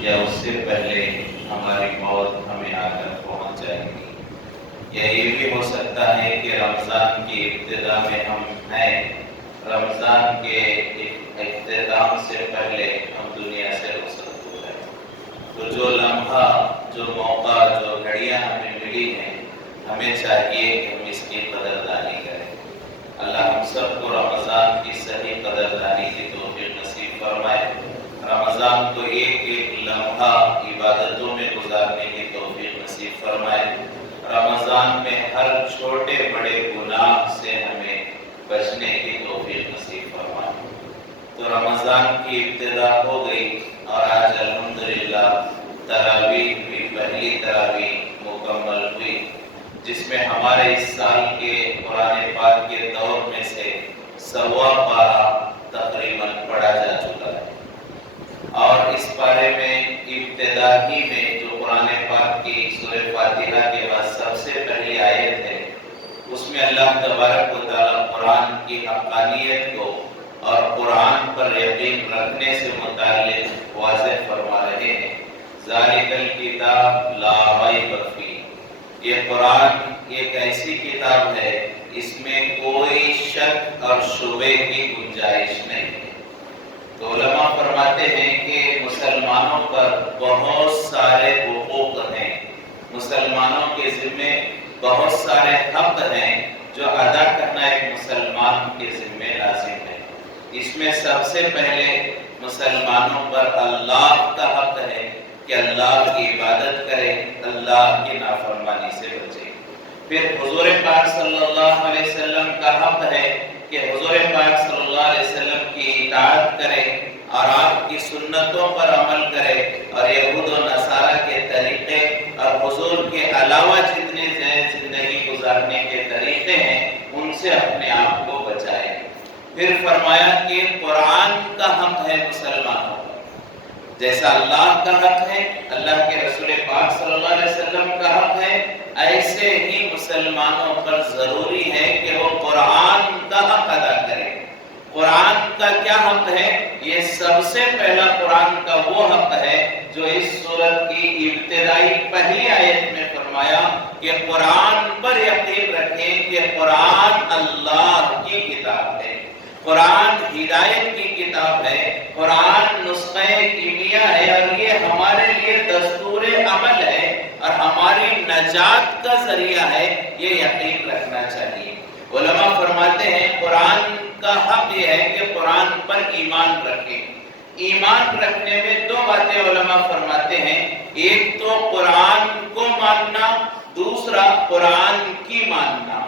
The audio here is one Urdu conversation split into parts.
یا اس سے پہلے ہماری موت ہمیں آ کر پہنچ جائے گی، یا یہ بھی ہو سکتا ہے کہ رمضان کی ابتدا میں ہم ہیں، رمضان کے اختتام سے پہلے ہم دنیا سے رخصت ہو جائیں۔ تو جو لمحہ، جو موقع، جو گھڑیاں ہمیں ملی ہیں، ہمیں چاہیے کہ ہم اس کی قدردانی کریں۔ اللہ ہم سب کو رمضان کی صحیح قدردانی کی توفیق نصیب فرمائے۔ رمضان کو ایک ایک لمحہ عبادتوں میں گزارنے کی توفیق نصیب فرمائے۔ رمضان میں ہر چھوٹے بڑے گناہ سے ہمیں بچنے کی توفیق نصیب فرمائے۔ تو رمضان کی ابتدا ہو گئی اور آج الحمدللہ تراویح بھی پہلی تراویح مکمل ہوئی، جس میں ہمارے اس سال کے قرآن پاک کے دور میں سے 1.25 پارہ تقریباً پڑھا جا چکا ہے، اور اس پارے میں ابتدا ہی میں جو قرآن پاک کی سورہ فاتحہ کے بعد سب سے پہلی آیت ہے، اس میں اللہ تبارک و تعالیٰ قرآن کی حقانیت کو اور قرآن پر یقین رکھنے سے متعلق واضح فرما رہے ہیں۔ ذالک الکتاب لا ریب فیہ، یہ قرآن ایک ایسی کتاب ہے اس میں کوئی شک اور شبے کی گنجائش نہیں ہے۔ تو علماء فرماتے ہیں کہ مسلمانوں پر بہت سارے حقوق ہیں، مسلمانوں کے ذمے بہت سارے حق ہیں جو ادا کرنا ایک مسلمان کے ذمے لازم ہے۔ اس میں سب سے پہلے مسلمانوں پر اللہ کا حق ہے کہ اللہ کی عبادت کرے، اللہ کی نافرمانی سے بچے۔ پھر حضور پاک صلی اللہ علیہ وسلم کا حق ہے کہ حضور پاک صلی اللہ علیہ وسلم کی اطاعت کرے اور آپ کی سنتوں پر عمل کرے، اور یہود و نصارہ کے طریقے اور حضور کے علاوہ جتنے زندگی گزارنے کے طریقے ہیں ان سے اپنے آپ کو بچائے۔ پھر فرمایا کہ قرآن کا حق ہے مسلمانوں پر، جیسا اللہ کا حق ہے، اللہ کے رسول پاک صلی اللہ علیہ وسلم کا حق ہے، ایسے ہی مسلمانوں پر ضروری ہے کہ وہ قرآن کا حق ادا کرے۔ قرآن کا کیا حق ہے؟ یہ سب سے پہلا قرآن کا وہ حق ہے جو اس سورت کی ابتدائی پہلی آیت میں فرمایا کہ قرآن پر یقین رکھیں کہ قرآن اللہ کی کتاب ہے، قرآن ہدایت کی کتاب ہے، قرآن نسخہ کیمیا ہے، اور یہ ہمارے لیے دستور عمل ہے اور ہماری نجات کا ذریعہ ہے، یہ یقین رکھنا چاہیے۔ علماء فرماتے ہیں قرآن کا حق یہ ہے کہ قرآن پر ایمان رکھیں۔ ایمان رکھنے میں دو باتیں علماء فرماتے ہیں، ایک تو قرآن کو ماننا، دوسرا قرآن کی ماننا۔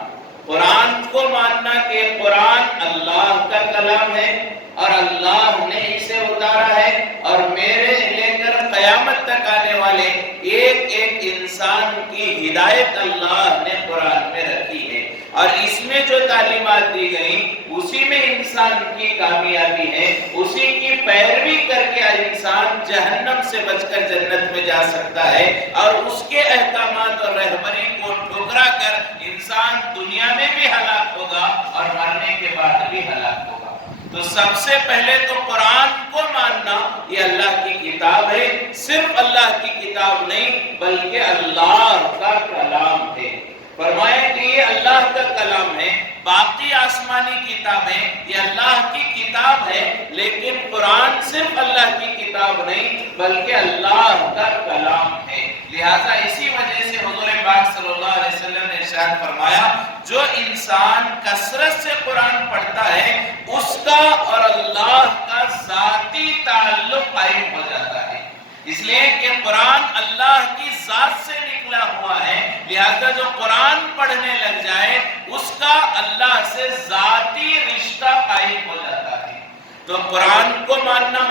قرآن کو ماننا کہ قرآن اللہ کا کلام ہے اور اللہ نے اسے اتارا ہے، اور میرے لے کر قیامت تک آنے والے ایک ایک انسان کی ہدایت اللہ نے قرآن میں رکھی ہے، اور اس میں جو تعلیمات دی گئیں اسی میں انسان کی کامیابی ہے، اسی کی پیروی کر کے انسان جہنم سے بچ کر جنت میں جا سکتا ہے، اور اس کے احکامات اور رہبری کو ٹھکرا کر انسان دنیا میں بھی ہلاک ہوگا اور مرنے کے بعد بھی ہلاک ہوگا۔ تو سب سے پہلے تو قرآن کو ماننا، یہ اللہ کی کتاب ہے، صرف اللہ کی کتاب نہیں بلکہ اللہ کا کلام ہے۔ فرمایا کہ یہ اللہ کا کلام ہے، باقی آسمانی کتابیں یہ اللہ کی کتاب ہے، لیکن قرآن صرف اللہ کی کتاب نہیں بلکہ اللہ کا کلام ہے۔ لہذا اسی وجہ سے حضور پاک صلی اللہ علیہ وسلم نے ارشاد فرمایا جو انسان کثرت سے قرآن پڑھتا ہے اس کا اور اللہ کا ذاتی تعلق قائم ہو جاتا ہے، اس لیے کہ قرآن اللہ کی ذات سے نکلا ہوا ہے، لہذا جو قرآن پڑھنے لگ جائے اس کا اللہ سے ذاتی رشتہ قائم ہو جاتا ہے۔ تو قرآن کو ماننا،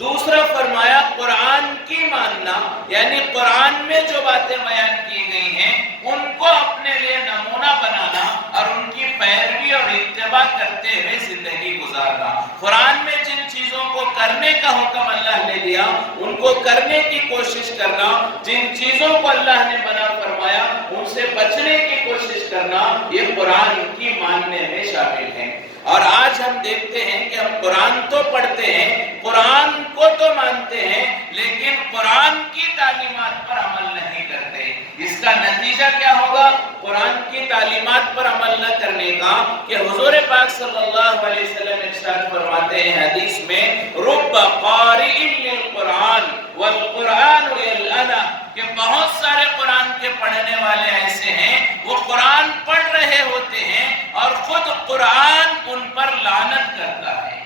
دوسرا فرمایا قرآن کی ماننا، یعنی قرآن میں جو باتیں بیان کی گئی ہیں ان کو اپنے لیے نمونہ بنانا اور ان کی پیروی اور اتباع کرتے ہوئے زندگی گزارنا۔ قرآن میں جن چیزوں کو کرنے کا حکم اللہ نے دیا ان کو کرنے کی کوشش کرنا، جن چیزوں کو اللہ نے منع فرمایا ان سے بچنے کی کوشش کرنا، یہ قرآن کی ماننے میں شامل ہے۔ اور آج ہم دیکھتے ہیں کہ ہم قرآن تو پڑھتے ہیں، قرآن کو تو مانتے ہیں، لیکن قرآن کرنے کا کہ حضور پاک صلی اللہ علیہ وسلم ارشاد فرماتے ہیں حدیث میں رب قارئ للقرآن والقرآن یلعنہ، کہ بہت سارے قرآن کے پڑھنے والے ایسے ہیں وہ قرآن پڑھ رہے ہوتے ہیں اور خود قرآن ان پر لعنت کرتا ہے۔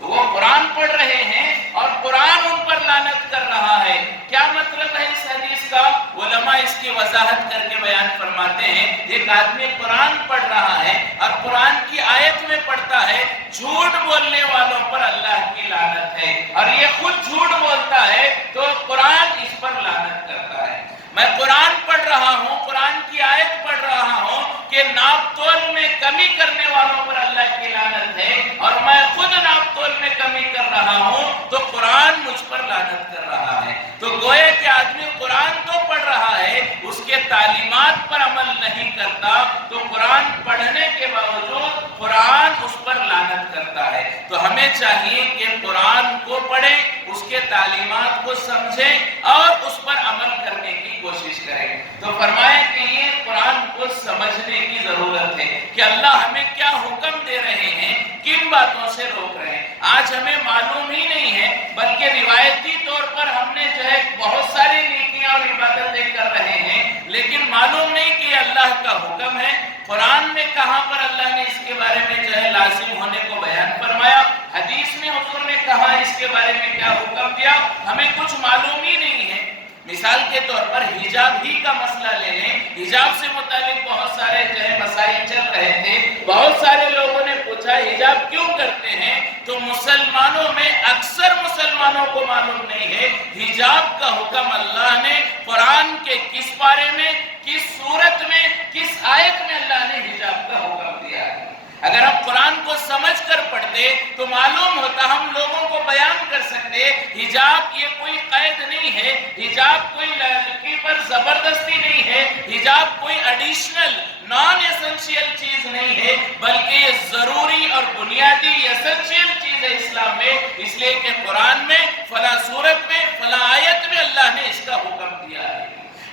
وہ قرآن پڑھ رہے ہیں اور قرآن ان پر لعنت کر رہا ہے۔ کیا مطلب ہے اس حدیث کا؟ علماء اس کی وضاحت کر کے بیان فرماتے ہیں ایک آدمی قرآن پڑھ رہا ہے اور قرآن کی آیت میں پڑھتا ہے جھوٹ بولنے والوں پر اللہ کی لعنت ہے، اور یہ خود جھوٹ بولتا ہے تو قرآن اس پر لعنت کرتا ہے۔ میں قرآن پڑھ رہا ہوں، قرآن کی آیت پڑھ رہا ہوں کہ ناپ تول میں کمی کرنے والوں پر اللہ کی لعنت ہے، اور میں خود ناپ تول میں کمی کر رہا ہوں تو قرآن مجھ پر لعنت کر رہا ہے۔ تو گویا کہ آدمی قرآن تو پڑھ رہا ہے، اس کے تعلیمات پر عمل نہیں کرتا، تو قرآن پڑھنے کے باوجود قرآن اس پر لعنت کرتا ہے۔ تو ہمیں چاہیے کہ قرآن کو پڑھیں، اس کے تعلیمات کو سمجھیں اور اس پر عمل کرنے کی کوشش کریں۔ تو فرمایا کہ یہ قرآن کو سمجھنے کی ضرورت ہے کہ اللہ ہمیں کیا حکم دے رہے ہیں، کن باتوں سے روک رہے ہیں۔ آج ہمیں معلوم ہی نہیں ہے، بلکہ روایتی طور پر ہم نے جو ہے بہت ساری نیکیاں اور عبادتیں کر رہے ہیں، لیکن معلوم نہیں کہ یہ اللہ کا حکم ہے۔ قرآن میں کہاں پر اللہ نے اس کے بارے میں جو ہے لازم ہونے کو بیان فرمایا، حدیث میں حضور نے کہا اس کے بارے میں کیا حکم دیا، ہمیں کچھ معلوم ہی نہیں ہے۔ مثال کے طور پر حجاب ہی کا مسئلہ لے لیں، حجاب سے متعلق بہت سارے جو ہے مسائل چل رہے تھے، بہت سارے لوگوں نے پوچھا حجاب کیوں کرتے ہیں، تو مسلمانوں میں اکثر مسلمانوں کو معلوم نہیں ہے حجاب کا حکم اللہ نے قرآن کے کس پارے میں، کس سورت میں، کس آیت میں اللہ نے حجاب کا حکم دیا ہے۔ اگر ہم قرآن کو سمجھ کر پڑھتے تو معلوم ہوتا، ہم لوگوں کو بیان کر سکتے حجاب یہ کوئی قید نہیں ہے، حجاب کوئی لڑکی پر زبردستی نہیں ہے، حجاب کوئی ایڈیشنل نان ایسنشیل چیز نہیں ہے، بلکہ یہ ضروری اور بنیادی ایسنشیل چیز ہے اسلام میں، اس لیے کہ قرآن میں فلاں سورت میں فلاں آیت میں اللہ نے اس کا حکم دیا ہے۔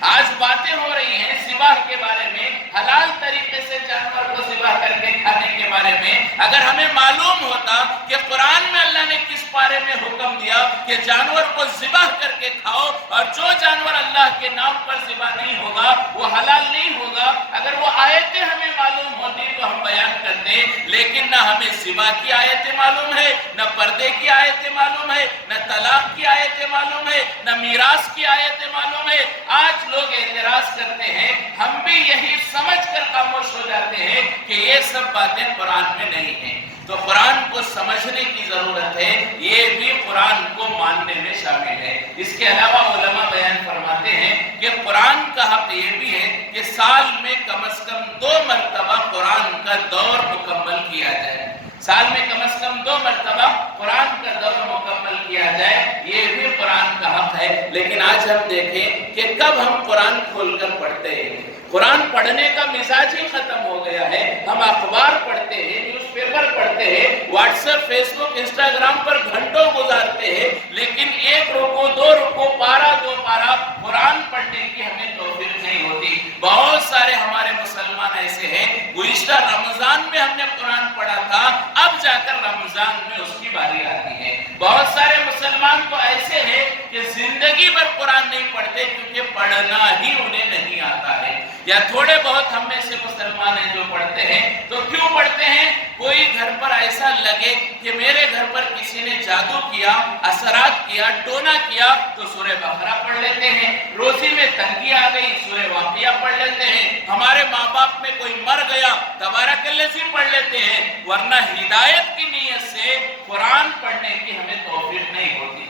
آج باتیں ہو رہی ہیں ذبح کے بارے میں، حلال طریقے سے جانور کو ذبح کر کے کھانے کے بارے میں۔ اگر ہمیں معلوم ہوتا کہ قرآن میں اللہ نے کس بارے میں حکم دیا کہ جانور کو ذبح کر کے کھاؤ، اور جو جانور اللہ کے نام پر ذبح نہیں ہوگا وہ حلال نہیں ہوگا، اگر وہ آیتیں ہمیں معلوم ہوتی تو ہم بیان کرتے، لیکن نہ ہمیں ذبح کی آیتیں معلوم ہے، نہ پردے کی آیتیں معلوم ہے، نہ طلاق کی آیتیں معلوم ہے، نہ میراث کی آیتیں معلوم ہے۔ آج لوگ اعتراض کرتے ہیں، ہم بھی یہی سمجھ کر خاموش ہو جاتے ہیں کہ یہ سب باتیں قرآن میں نہیں ہیں۔ تو قرآن کو سمجھنے کی ضرورت ہے، یہ بھی قرآن کو ماننے میں شامل ہے۔ اس کے علاوہ علماء بیان فرماتے ہیں کہ قرآن کا حق یہ بھی ہے کہ سال میں کم از کم 2 مرتبہ قرآن کا دور مکمل کیا جائے، سال میں کم از کم 2 مرتبہ قرآن کا دور مکمل کیا جائے، یہ بھی قرآن کا حق ہے۔ لیکن آج ہم دیکھیں کہ کب ہم قرآن کھول کر پڑھتے ہیں، قرآن پڑھنے کا مزاج ہی ختم ہو گیا ہے۔ ہم اخبار پڑھتے ہیں، نیوز پیپر پڑھتے ہیں، واٹس ایپ، فیس بک، انسٹاگرام پر گھنٹوں گزارتے ہیں، لیکن 1 رکوع 2 رکوع پارہ 2 پارہ قرآن پڑھنے کی ہمیں توفیق نہیں ہوتی۔ بہت سارے ہمارے مسلمان ایسے ہیں، گزشتہ رمضان میں ہم نے قرآن پڑھا تھا، اب جا کر رمضان میں اس کی باری آتی ہے۔ بہت سارے مسلمان تو ایسے ہیں کہ زندگی بھر قرآن نہیں پڑھتے کیونکہ پڑھنا ہی انہیں نہیں آتا ہے، یا تھوڑے بہت ہم میں سے مسلمان ہیں جو پڑھتے ہیں۔ تو کیوں پڑھتے ہیں؟ کوئی گھر پر ایسا لگے کہ میرے گھر پر کسی نے جادو کیا، اثرات کیا، ٹونا کیا، تو سورہ بقرہ پڑھ لیتے ہیں۔ روزی میں تنگی آ گئی، سورہ واقعہ پڑھ لیتے ہیں۔ ہمارے ماں باپ میں کوئی مر گیا، تبارک الذی پڑھ لیتے ہیں، ورنہ ہدایت کی نیت سے قرآن پڑھنے کی ہمیں توفیق نہیں ہوتی۔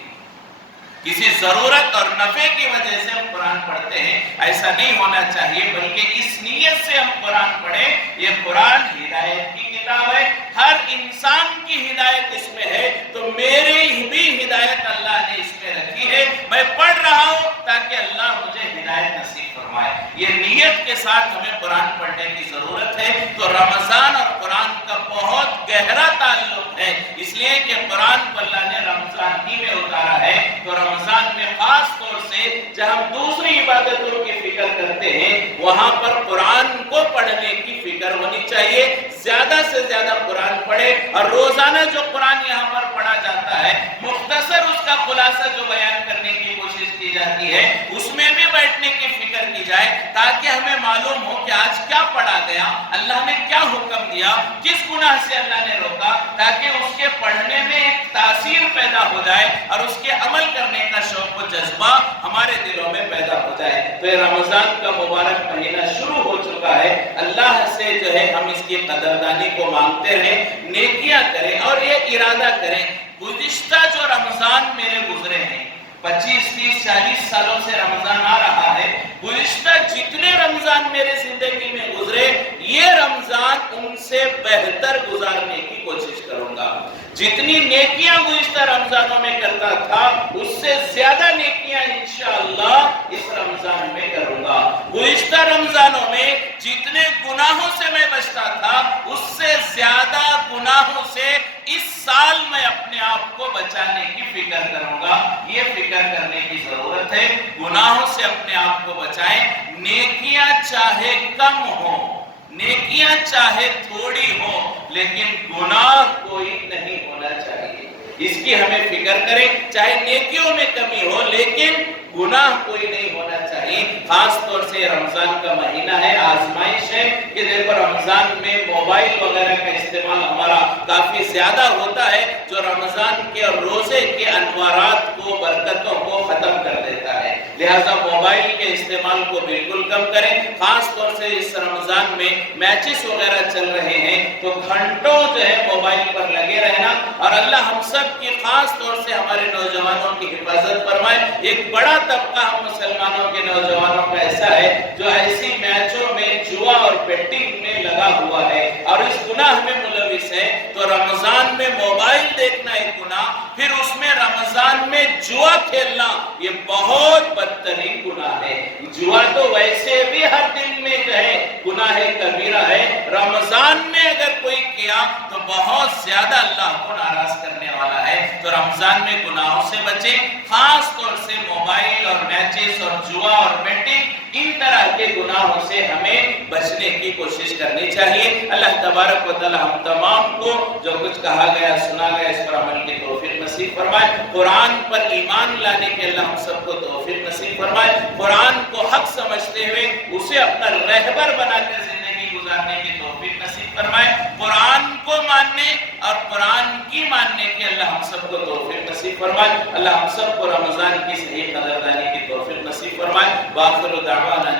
کسی ضرورت اور نفع کی وجہ سے ہم قرآن پڑھتے ہیں، ایسا نہیں ہونا چاہیے، بلکہ اس نیت سے ہم قرآن پڑھیں۔ یہ قرآن ہدایت کی کتاب ہے، ہر انسان کی ہدایت اس میں ہے، تو میری بھی ہدایت اللہ نے اس میں رکھی ہے۔ میں پڑھ رہا ہوں تاکہ اللہ مجھے ہدایت نصیب فرمائے۔ یہ نیت کے ساتھ ہمیں قرآن پڑھنے کی ضرورت ہے۔ تو رمضان اور قرآن کا بہت گہرا تعلق ہے، اس لیے کہ قرآن کو اللہ نے رمضان ہی میں اتارا ہے۔ تو رمضان میں خاص طور سے جب ہم دوسری عبادتوں کی فکر کرتے ہیں وہاں پر قرآن کو پڑھنے کی فکر ہونی چاہیے. زیادہ سے زیادہ قرآن پڑھے اور روزانہ جو قرآن یہاں پر پڑھا جاتا ہے مختصر اس کا خلاصہ جو بیان کرنے کی کوشش کی جاتی ہے اس میں بھی بیٹھنے کی فکر کی جائے تاکہ ہمیں معلوم ہو کہ آج کیا پڑھا گیا, اللہ نے کیا حکم دیا, کس گناہ سے اللہ نے روکا, تاکہ اس کے پڑھنے میں ایک تاثیر پیدا ہو جائے اور اس کے عمل کرنے کا شوق و جذبہ ہمارے دلوں میں پیدا ہو جائے. تو یہ رمضان کا مبارک مہینہ شروع ہو چکا ہے. اللہ سے جو ہے ہم اس کی قدردانی کو مانگتے رہیں, نیکیاں کریں اور یہ ارادہ کریں گزشتہ جو رمضان میرے گزرے ہیں 25 30 40 سالوں سے رمضان آ رہا ہے, گزشتہ جتنے رمضان میرے زندگی میں گزرے یہ رمضان ان سے بہتر گزارنے کی کوشش کروں گا. جتنی نیکیاں گزشتہ رمضانوں میں کرتا تھا اس سے زیادہ نیکیاں انشاءاللہ اس رمضان میں کروں گا. گزشتہ رمضانوں میں جتنے گناہوں سے میں بچتا تھا اس سے زیادہ گناہوں سے اس سال میں اپنے آپ کو بچانے کی فکر کروں گا. یہ فکر کرنے کی ضرورت ہے. گناہوں سے اپنے آپ کو بچائیں. نیکیاں چاہے کم ہو, نیکیاں چاہے تھوڑی ہو, لیکن گناہ کوئی نہیں ہونا چاہیے. اس کی ہمیں فکر کریں. چاہے نیکیوں میں کمی ہو لیکن گناہ کوئی نہیں ہونا چاہیے. خاص طور سے رمضان کا مہینہ ہے, آزمائش ہے کہ دیکھو رمضان میں موبائل وغیرہ کا استعمال ہمارا کافی زیادہ ہوتا ہے جو رمضان کے اور روزے کے انوارات کو, برکتوں کو ختم کر دیتا ہے. لہذا موبائل کے استعمال کو بالکل کم کریں. خاص طور سے اس رمضان میں میچز وغیرہ چل رہے ہیں تو گھنٹوں جو ہے موبائل پر لگے رہنا, اور اللہ ہم سب کی خاص طور سے ہمارے نوجوانوں کی حفاظت فرمائے. ایک بڑا طبقہ ہم مسلمانوں کے نوجوانوں کا ایسا ہے جو ایسی میچوں میں جوا اور بیٹنگ میں لگا ہوا ہے اور اس گناہ میں ملوث ہے. تو رمضان میں موبائل دیکھنا ایک گناہ, پھر اس میں رمضان میں جوا کھیلنا یہ بہت بدترین گناہ ہے. جوا تو ویسے بھی ہر دن میں جو ہے گناہ کبیرہ ہے, رمضان میں اگر کوئی کیا تو بہت زیادہ اللہ کو ناراض کرنے والا ہے. تو رمضان میں گناہوں سے بچیں. خاص طور سے موبائل اور میچز اور جوا اور بیٹنگ ان طرح کے گناہوں سے ہمیں بچنے کی کوشش کرنی چاہیے. اللہ تبارک و تعالی ہم تمام کو جو کچھ کہا گیا سنا گیا اس پر عمل کی توفیق نصیب فرمائے. قرآن پر ایمان لانے کے اللہ ہم سب کو توفیق نصیب فرمائے. قرآن کو حق سمجھتے ہوئے اسے اپنا رہبر بنا کر زندگی گزارنے کی توفیق نصیب فرمائے. قرآن کو ماننے اور قرآن کی ماننے کی اللہ ہم سب کو توفیق نصیب فرمائے. اللہ ہم سب کو رمضان کی صحیح قدردانی کی توفیق نصیب فرمائے. وآخر دعوانا